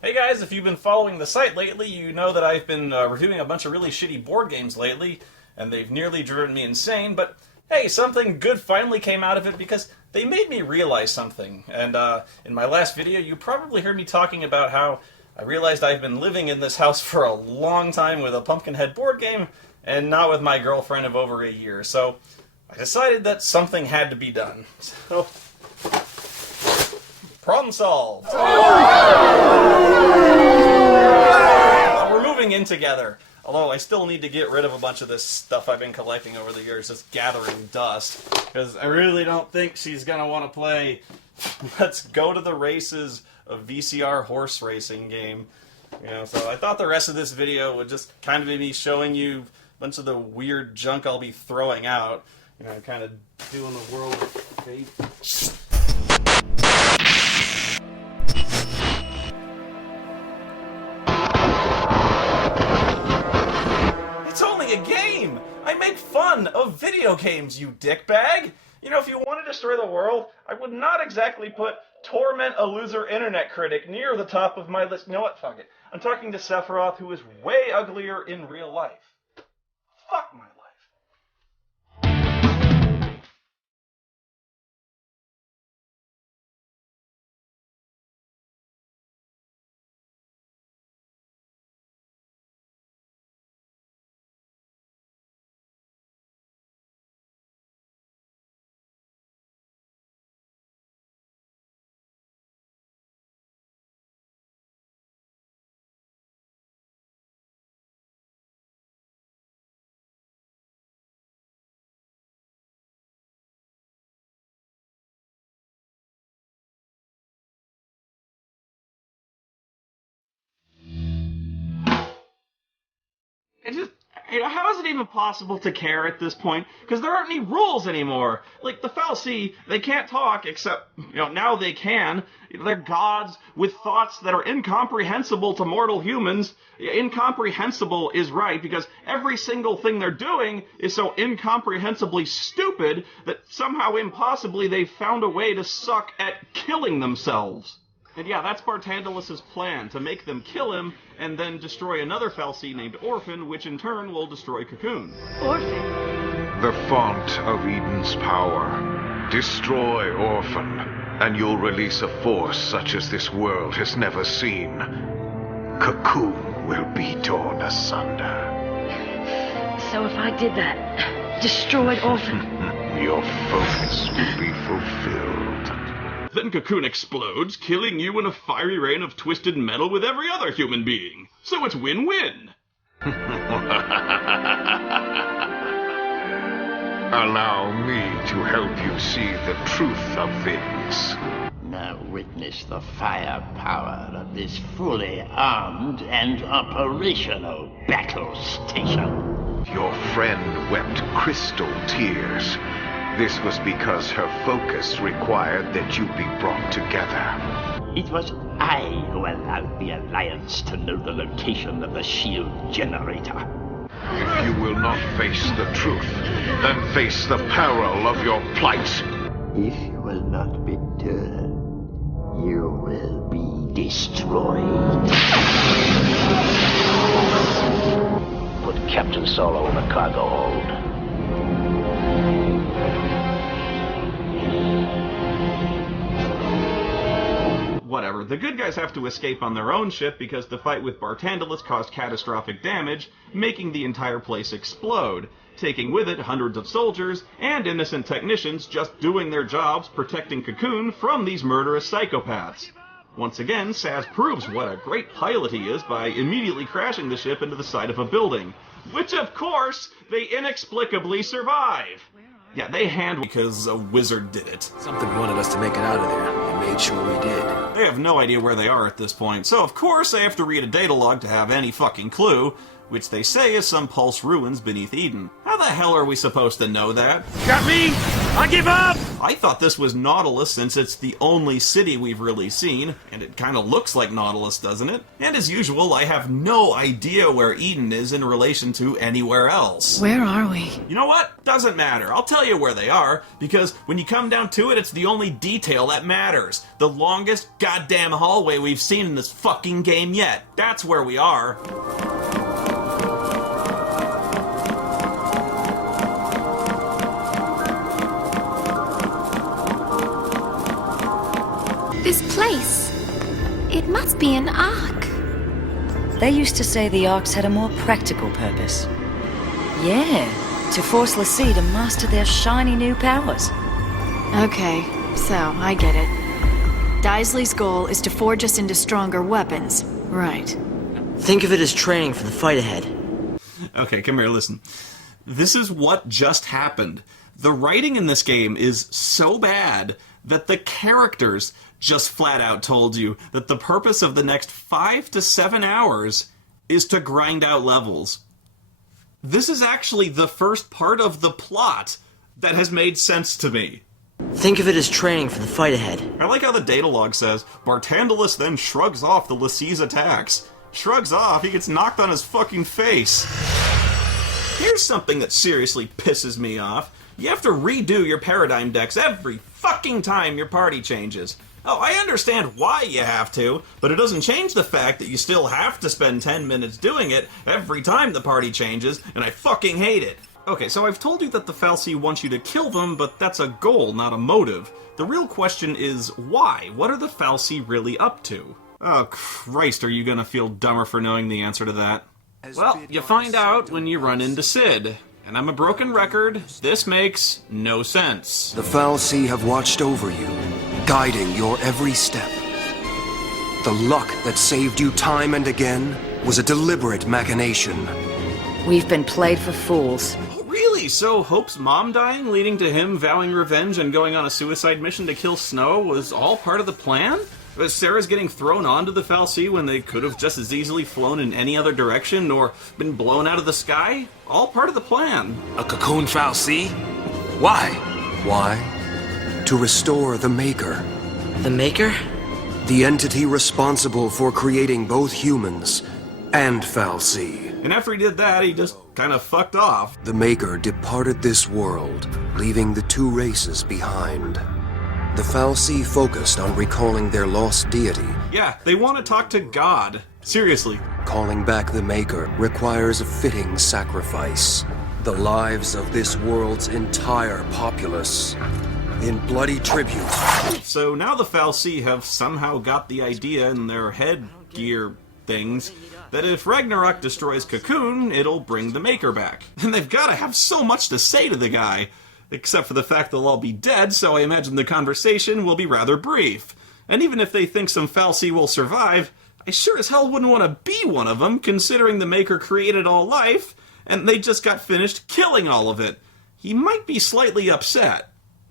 Hey guys, if you've been following the site lately, you know that I've been reviewing a bunch of really shitty board games lately, and they've nearly driven me insane, but hey, something good finally came out of it because they made me realize something. And in my last video, you probably heard me talking about how I realized I've been living in this house for a long time with a Pumpkinhead board game, and not with my girlfriend of over a year, so I decided that something had to be done. So, problem solved. We're moving in together. Although I still need to get rid of a bunch of this stuff I've been collecting over the years, just gathering dust. Because I really don't think she's going to want to play Let's Go to the Races, a VCR horse racing game. You know, so I thought the rest of this video would just kind of be me showing you a bunch of the weird junk I'll be throwing out. You know, kind of doing the world of fate. A game! I make fun of video games, you dickbag! You know, if you want to destroy the world, I would not exactly put Torment a Loser Internet Critic near the top of my list. You know what? Fuck it. I'm talking to Sephiroth, who is way uglier in real life. Fuck my life. How is it even possible to care at this point? Because there aren't any rules anymore. Like, the Fal'Cie, they can't talk, except, now they can. They're gods with thoughts that are incomprehensible to mortal humans. Incomprehensible is right, because every single thing they're doing is so incomprehensibly stupid that somehow impossibly they've found a way to suck at killing themselves. And yeah, that's Bartandalus' plan, to make them kill him, and then destroy another Fal'Cie named Orphan, which in turn will destroy Cocoon. Orphan? The font of Eden's power. Destroy Orphan, and you'll release a force such as this world has never seen. Cocoon will be torn asunder. So if I did that, destroyed Orphan? Your focus will be fulfilled. Then Cocoon explodes, killing you in a fiery rain of twisted metal with every other human being. So it's win-win. Allow me to help you see the truth of things. Now witness the firepower of this fully armed and operational battle station. Your friend wept crystal tears. This was because her focus required that you be brought together. It was I who allowed the Alliance to know the location of the shield generator. If you will not face the truth, then face the peril of your plight. If you will not be turned, you will be destroyed. Put Captain Solo in the cargo hold. Whatever, the good guys have to escape on their own ship because the fight with Bartandalus caused catastrophic damage, making the entire place explode, taking with it hundreds of soldiers and innocent technicians just doing their jobs protecting Cocoon from these murderous psychopaths. Once again, Saz proves what a great pilot he is by immediately crashing the ship into the side of a building, which of course they inexplicably survive. Yeah, they handled it because a wizard did it. Something wanted us to make it out of there, and made sure we did. They have no idea where they are at this point, so of course they have to read a data log to have any fucking clue, which they say is some pulse ruins beneath Eden. How the hell are we supposed to know that? Got me! I give up! I thought this was Nautilus since it's the only city we've really seen, and it kinda looks like Nautilus, doesn't it? And as usual, I have no idea where Eden is in relation to anywhere else. Where are we? You know what? Doesn't matter. I'll tell you where they are, because when you come down to it, it's the only detail that matters. The longest goddamn hallway we've seen in this fucking game yet. That's where we are. This place, it must be an ark. They used to say the arcs had a more practical purpose. Yeah, to force l'Cie to master their shiny new powers. Okay, so I get it. Daisley's goal is to forge us into stronger weapons. Right. Think of it as training for the fight ahead. Okay, come here, listen. This is what just happened. The writing in this game is so bad that the characters just flat out told you that the purpose of the next 5 to 7 hours is to grind out levels. This is actually the first part of the plot that has made sense to me. Think of it as training for the fight ahead. I like how the data log says, Bartandalus then shrugs off the l'Cie's attacks. Shrugs off, he gets knocked on his fucking face. Here's something that seriously pisses me off. You have to redo your paradigm decks every fucking time your party changes. Oh, I understand why you have to, but it doesn't change the fact that you still have to spend 10 minutes doing it every time the party changes, and I fucking hate it. Okay, so I've told you that the fal'Cie wants you to kill them, but that's a goal, not a motive. The real question is, why? What are the fal'Cie really up to? Oh, Christ, are you gonna feel dumber for knowing the answer to that? Well, you find out when you run into Sid. And I'm a broken record, this makes no sense. The fal'Cie have watched over you, guiding your every step. The luck that saved you time and again was a deliberate machination. We've been played for fools. Oh, really? So Hope's mom dying, leading to him vowing revenge and going on a suicide mission to kill Snow was all part of the plan? Was Sarah's getting thrown onto the fal'Cie when they could have just as easily flown in any other direction or been blown out of the sky? All part of the plan. A cocoon fal'Cie? Why? Why? To restore the Maker. The Maker? The entity responsible for creating both humans and fal'Cie. And after he did that, he just kind of fucked off. The Maker departed this world, leaving the two races behind. The fal'Cie focused on recalling their lost deity. Yeah, they want to talk to God. Seriously. Calling back the Maker requires a fitting sacrifice. The lives of this world's entire populace in bloody tribute. So now the fal'Cie have somehow got the idea in their headgear things that if Ragnarok destroys Cocoon, it'll bring the Maker back. And they've got to have so much to say to the guy. Except for the fact they'll all be dead, so I imagine the conversation will be rather brief. And even if they think some fal'Cie will survive, I sure as hell wouldn't want to be one of them, considering the Maker created all life, and they just got finished killing all of it. He might be slightly upset.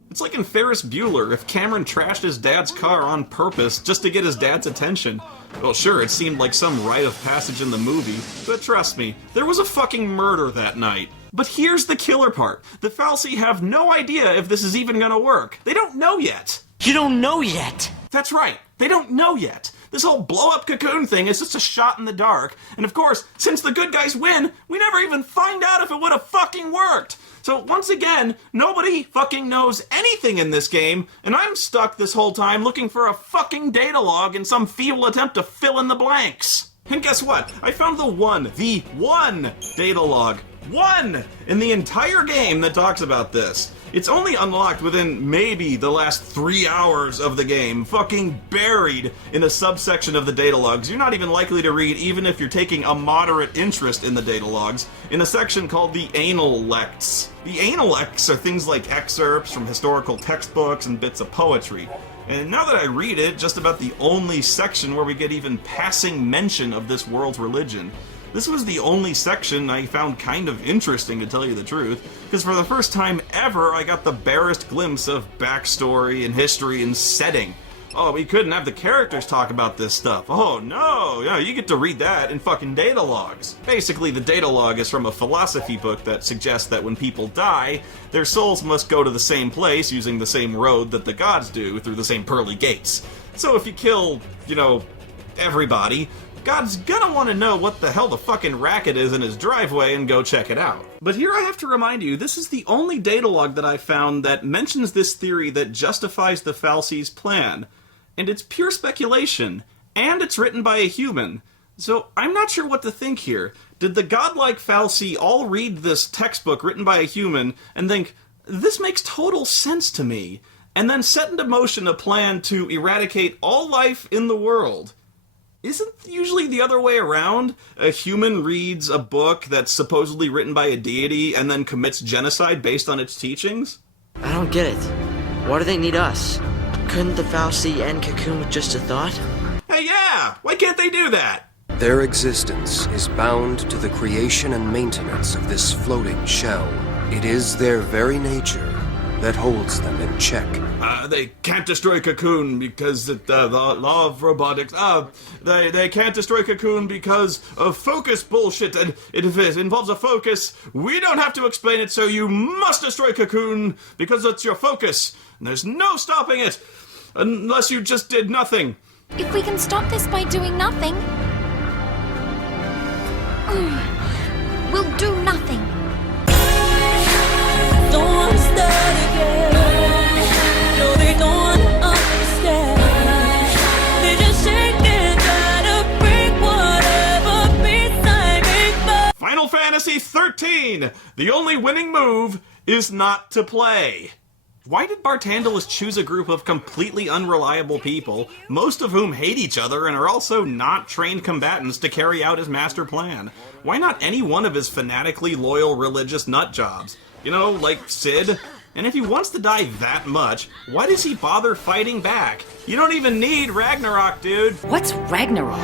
It's like in Ferris Bueller, if Cameron trashed his dad's car on purpose just to get his dad's attention. Well, sure, it seemed like some rite of passage in the movie, but trust me, there was a fucking murder that night. But here's the killer part. The fal'Cie have no idea if this is even gonna work. They don't know yet. You don't know yet. That's right. They don't know yet. This whole blow-up Cocoon thing is just a shot in the dark. And of course, since the good guys win, we never even find out if it would have fucking worked. So once again, nobody fucking knows anything in this game, and I'm stuck this whole time looking for a fucking data log in some feeble attempt to fill in the blanks. And guess what? I found the one data log. One in the entire game that talks about this. It's only unlocked within maybe the last 3 hours of the game, fucking buried in a subsection of the data logs you're not even likely to read even if you're taking a moderate interest in the data logs, in a section called the Analects. The Analects are things like excerpts from historical textbooks and bits of poetry. And now that I read it, just about the only section where we get even passing mention of this world's religion. This was the only section I found kind of interesting, to tell you the truth, because for the first time ever I got the barest glimpse of backstory and history and setting. Oh, we couldn't have the characters talk about this stuff. Oh, no, you get to read that in fucking data logs. Basically, the data log is from a philosophy book that suggests that when people die, their souls must go to the same place using the same road that the gods do through the same pearly gates. So if you kill, everybody, God's gonna want to know what the hell the fucking racket is in his driveway and go check it out. But here I have to remind you, this is the only data log that I've found that mentions this theory that justifies the fal'Cie's plan. And it's pure speculation, and it's written by a human. So I'm not sure what to think here. Did the godlike fal'Cie all read this textbook written by a human and think, this makes total sense to me, and then set into motion a plan to eradicate all life in the world? Isn't usually the other way around? A human reads a book that's supposedly written by a deity and then commits genocide based on its teachings? I don't get it. Why do they need us? Couldn't the fal'Cie end Cocoon with just a thought? Hey, yeah! Why can't they do that? Their existence is bound to the creation and maintenance of this floating shell. It is their very nature that holds them in check. They can't destroy Cocoon because the law of robotics. They can't destroy Cocoon because of focus bullshit. And if it involves a focus, we don't have to explain it, so you must destroy Cocoon because it's your focus. And there's no stopping it unless you just did nothing. If we can stop this by doing nothing, we'll do nothing. Don't want to start again. No, they don't understand. They just shake and try to break whatever peace I make. Final Fantasy XIII! The only winning move is not to play. Why did Bartandalus choose a group of completely unreliable people, most of whom hate each other and are also not trained combatants, to carry out his master plan? Why not any one of his fanatically loyal religious nutjobs? Like Sid? And if he wants to die that much, why does he bother fighting back? You don't even need Ragnarok, dude! What's Ragnarok?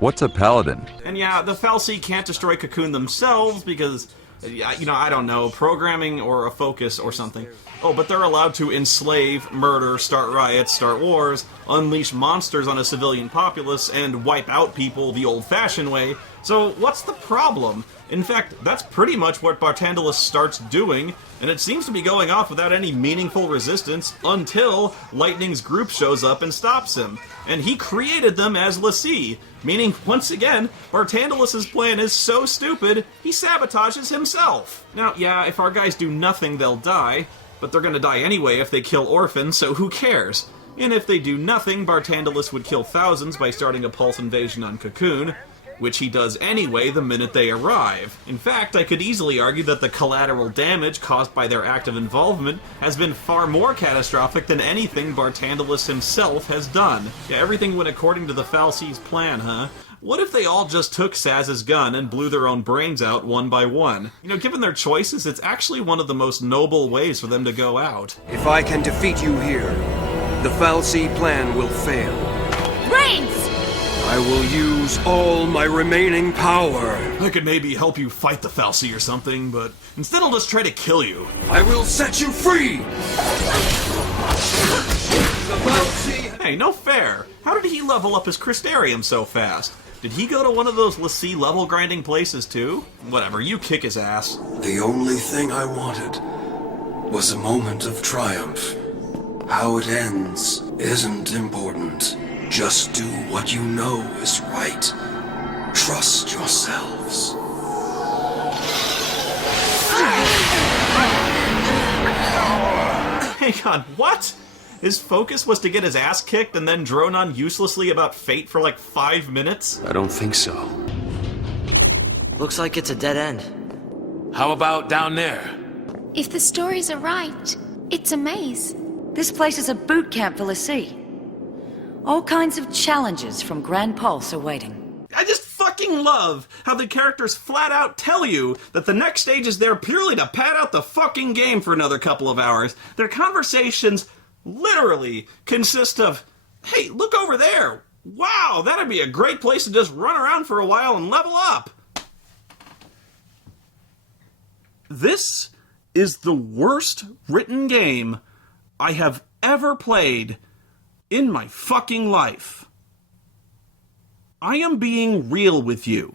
What's a paladin? And yeah, the fal'Cie can't destroy Cocoon themselves because, I don't know, programming or a focus or something. Oh, but they're allowed to enslave, murder, start riots, start wars, unleash monsters on a civilian populace, and wipe out people the old-fashioned way. So what's the problem? In fact, that's pretty much what Bartandalus starts doing, and it seems to be going off without any meaningful resistance until Lightning's group shows up and stops him. And he created them as l'Cie, meaning, once again, Bartandalus' plan is so stupid, he sabotages himself. Now, yeah, if our guys do nothing, they'll die, but they're gonna die anyway if they kill orphans, so who cares? And if they do nothing, Bartandalus would kill thousands by starting a pulse invasion on Cocoon, which he does anyway the minute they arrive. In fact, I could easily argue that the collateral damage caused by their active involvement has been far more catastrophic than anything Bartandalus himself has done. Yeah, everything went according to the fal'Cie's plan, huh? What if they all just took Saz's gun and blew their own brains out one by one? Given their choices, it's actually one of the most noble ways for them to go out. If I can defeat you here, the fal'Cie plan will fail. Brains! I will use all my remaining power. I could maybe help you fight the fal'Cie or something, but instead I'll just try to kill you. I will set you free! The fal'Cie... Hey, no fair. How did he level up his Crystarium so fast? Did he go to one of those l'Cie level grinding places too? Whatever, you kick his ass. The only thing I wanted was a moment of triumph. How it ends isn't important. Just do what you know is right. Trust yourselves. Hang on, what? His focus was to get his ass kicked and then drone on uselessly about fate for like 5 minutes? I don't think so. Looks like it's a dead end. How about down there? If the stories are right, it's a maze. This place is a boot camp for l'Cie. All kinds of challenges from Grand Pulse are waiting. I just fucking love how the characters flat out tell you that the next stage is there purely to pad out the fucking game for another couple of hours. Their conversations literally consist of, hey, look over there. Wow, that'd be a great place to just run around for a while and level up. This is the worst written game I have ever played in my fucking life. I am being real with you.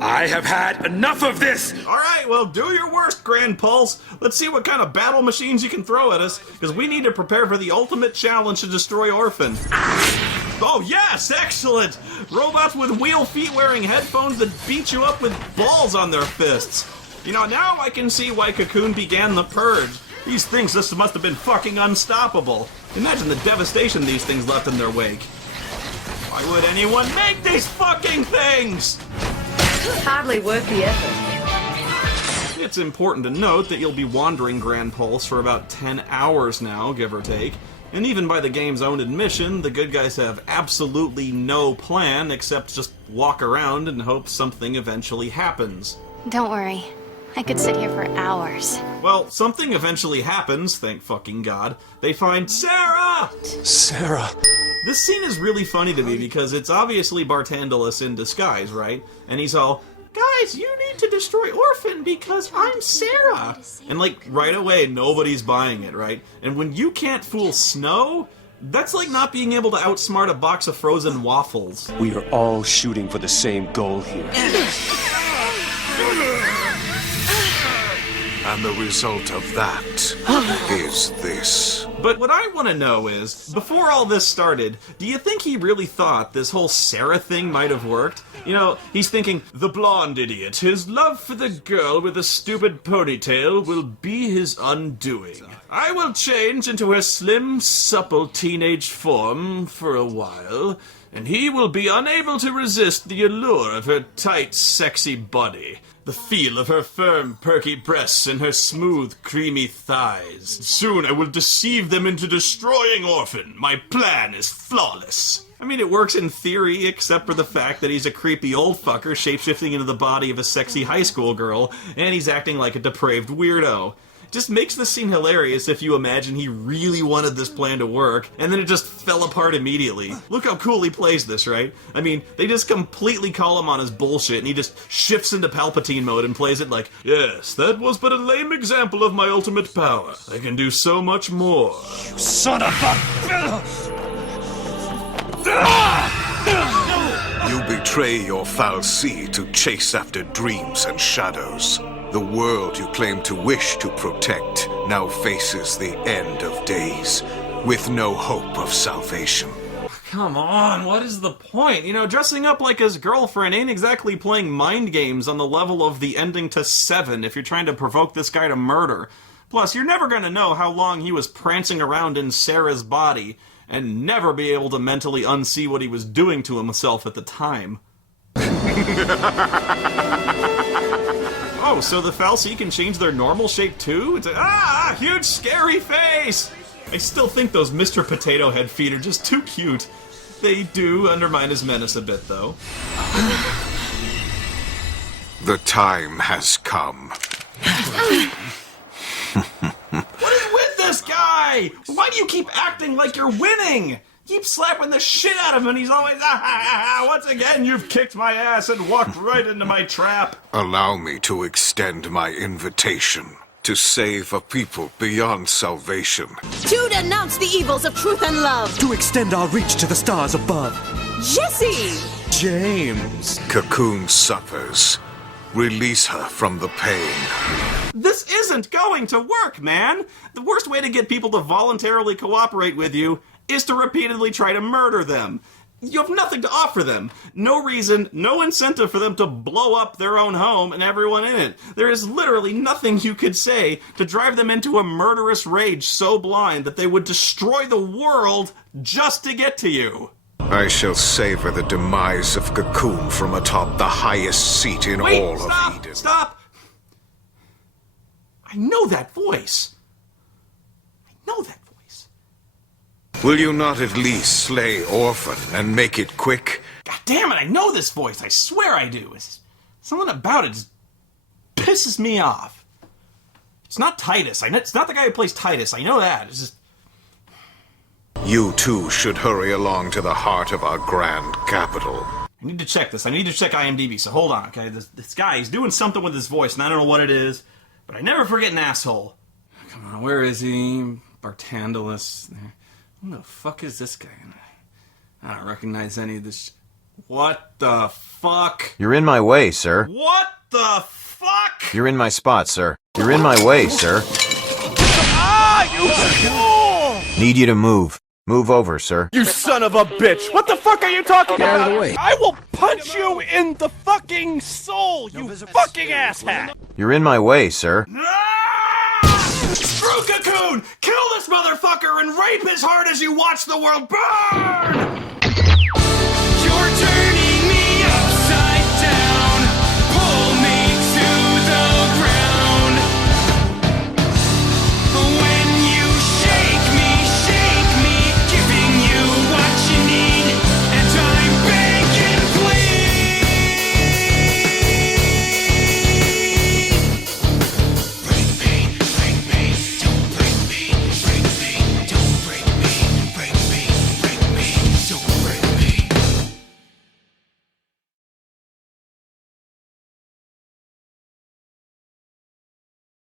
I have had enough of this! Alright, well, do your worst, Grand Pulse. Let's see what kind of battle machines you can throw at us, because we need to prepare for the ultimate challenge to destroy Orphan. Oh, yes! Excellent! Robots with wheel feet wearing headphones that beat you up with balls on their fists. You know, now I can see why Cocoon began the Purge. These things just must have been fucking unstoppable. Imagine the devastation these things left in their wake. Why would anyone make these fucking things? Hardly worth the effort. It's important to note that you'll be wandering Grand Pulse for about 10 hours now, give or take. And even by the game's own admission, the good guys have absolutely no plan except just walk around and hope something eventually happens. Don't worry. I could sit here for hours. Well, something eventually happens, thank fucking God. They find Sarah! Sarah. This scene is really funny to me because it's obviously Bartandalus in disguise, right? And he's all, guys, you need to destroy Orphan because I'm Sarah! And like, right away, nobody's buying it, right? And when you can't fool Snow, that's like not being able to outsmart a box of frozen waffles. We are all shooting for the same goal here. And the result of that is this. But what I want to know is, before all this started, do you think he really thought this whole Sarah thing might have worked? You know, he's thinking, the blonde idiot, his love for the girl with the stupid ponytail will be his undoing. I will change into her slim, supple teenage form for a while, and he will be unable to resist the allure of her tight, sexy body. The feel of her firm, perky breasts and her smooth, creamy thighs. Soon I will deceive them into destroying Orphan. My plan is flawless. I mean, it works in theory, except for the fact that he's a creepy old fucker shapeshifting into the body of a sexy high school girl, and he's acting like a depraved weirdo. Just makes this scene hilarious if you imagine he really wanted this plan to work, and then it just fell apart immediately. Look how cool he plays this, right? I mean, they just completely call him on his bullshit, and he just shifts into Palpatine mode and plays it like, yes, that was but a lame example of my ultimate power. I can do so much more. You son of a... You betray your fal'Cie to chase after dreams and shadows. The world you claim to wish to protect now faces the end of days, with no hope of salvation. Come on, what is the point? You know, dressing up like his girlfriend ain't exactly playing mind games on the level of the ending to 7 if you're trying to provoke this guy to murder. Plus, you're never gonna know how long he was prancing around in Sarah's body, and never be able to mentally unsee what he was doing to himself at the time. Oh, so the fal'Cie can change their normal shape too? It's a huge scary face! I still think those Mr. Potato Head feet are just too cute. They do undermine his menace a bit, though. The time has come. What is with this guy? Why do you keep acting like you're winning? Keep slapping the shit out of him and he's always, once again you've kicked my ass and walked right into my trap. Allow me to extend my invitation to save a people beyond salvation. To denounce the evils of truth and love. To extend our reach to the stars above. Jesse! James. Cocoon suffers. Release her from the pain. This isn't going to work, man. The worst way to get people to voluntarily cooperate with you is to repeatedly try to murder them. You have nothing to offer them. No reason, no incentive for them to blow up their own home and everyone in it. There is literally nothing you could say to drive them into a murderous rage so blind that they would destroy the world just to get to you. I shall savor the demise of Cocoon from atop the highest seat in all of Eden. Stop! I know that voice. I know that voice. Will you not at least slay Orphan and make it quick? God damn it, I know this voice. I swear I do. Something about it just pisses me off. It's not Titus. It's not the guy who plays Titus. I know that. It's just... You too should hurry along to the heart of our grand capital. I need to check this. I need to check IMDb, so hold on, okay? This guy, he's doing something with his voice, and I don't know what it is, but I never forget an asshole. Come on, where is he? Bartandalus. Who the fuck is this guy? I don't recognize any of this. What the fuck? You're in my way, sir. What the fuck? You're in my spot, sir. You're in my way, sir. Ah, you fool! Need you to move. Move over, sir. You son of a bitch! What the fuck are you talking about? Get out of the way. I will punch you in the fucking soul, you fucking asshat! You're in my way, sir. Screw Cocoon! Kill this motherfucker and rape his heart as you watch the world burn! Your turn